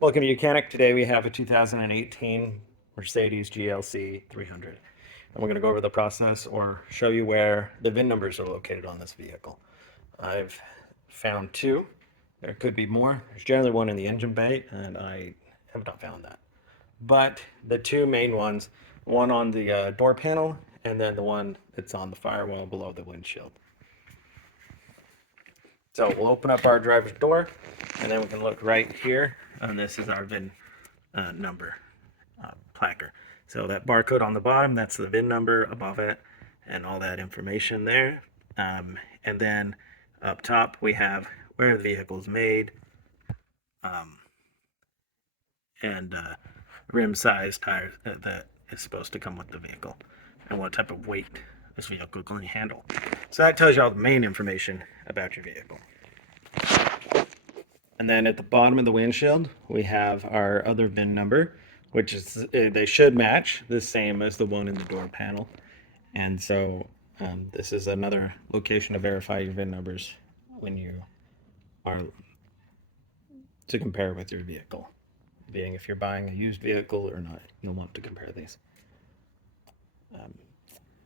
Welcome to YOUCANIC. Today we have a 2018 Mercedes GLC 300. And we're going to go over the process or show you where the VIN numbers are located on this vehicle. I've found two. There could be more. There's generally one in the engine bay, and I have not found that. But the two main ones, one on the door panel, and then the one that's on the firewall below the windshield. So we'll open up our driver's door, and then we can look right here, and this is our VIN number placard. So that barcode on the bottom, that's the VIN number above it, and all that information there. And then up top, we have where the vehicle is made, and rim size tires that is supposed to come with the vehicle, and what type of weight this vehicle can handle. So that tells you all the main information about your vehicle. And then at the bottom of the windshield, we have our other VIN number, which is, they should match the same as the one in the door panel. And so this is another location to verify your VIN numbers when you are to compare with your vehicle. Being if you're buying a used vehicle or not, you'll want to compare these.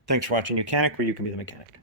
Thanks for watching YOUCANIC, where you can be the mechanic.